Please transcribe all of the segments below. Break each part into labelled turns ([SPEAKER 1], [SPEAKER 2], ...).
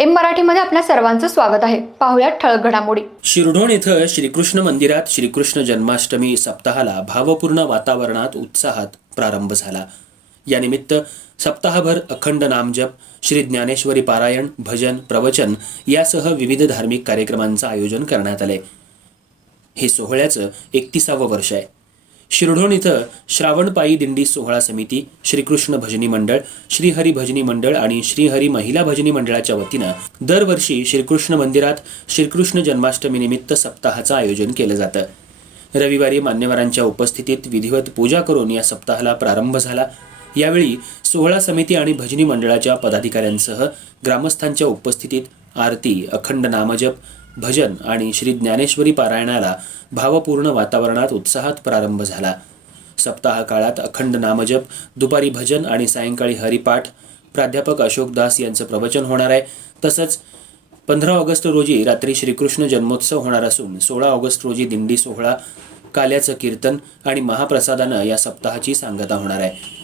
[SPEAKER 1] M मराठीमध्ये आपल्या सर्वांचं स्वागत आहे. पाहुयात ठळक घडामोडी.
[SPEAKER 2] शिरढोण इथं श्रीकृष्ण मंदिरात श्रीकृष्ण जन्माष्टमी सप्ताहाला भावपूर्ण वातावरणात उत्साहात प्रारंभ झाला. यानिमित्त सप्ताहभर अखंड नामजप श्री ज्ञानेश्वरी पारायण भजन प्रवचन यासह विविध धार्मिक कार्यक्रमांचं आयोजन करण्यात आले हे सोहळ्याचं एकतीसावं वर्ष आहे. शिरढोण इथं श्रावणपायी दिंडी सोहळा समिती श्रीकृष्ण भजनी मंडळ श्रीहरी भजनी मंडळ आणि श्रीहरी महिला भजनी मंडळाच्या वतीनं दरवर्षी श्रीकृष्ण मंदिरात श्रीकृष्ण जन्माष्टमीनिमित्त सप्ताहाचं आयोजन केलं जातं. रविवारी मान्यवरांच्या उपस्थितीत विधिवत पूजा करून या सप्ताहाला प्रारंभ झाला. यावेळी सोहळा समिती आणि भजनी मंडळाच्या पदाधिकाऱ्यांसह ग्रामस्थांच्या उपस्थितीत आरती अखंड नामजप भजन आणि श्री ज्ञानेश्वरी पारायणाला भावपूर्ण वातावरणात उत्साहात प्रारंभ झाला. सप्ताह काळात अखंड नामजप दुपारी भजन आणि सायंकाळी हरिपाठ प्राध्यापक अशोक दास यांचं प्रवचन होणार आहे. तसंच पंधरा ऑगस्ट रोजी रात्री श्रीकृष्ण जन्मोत्सव होणार असून सोळा ऑगस्ट रोजी दिंडी सोहळा काल्याचं कीर्तन आणि महाप्रसादानं या सप्ताहाची सांगता होणार आहे.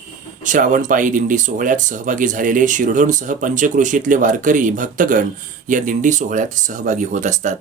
[SPEAKER 2] श्रावणपायी दिंडी सोहळ्यात सहभागी झालेले शिरढोणसह पंचक्रोशीतले वारकरी भक्तगण या दिंडी सोहळ्यात सहभागी होत असतात.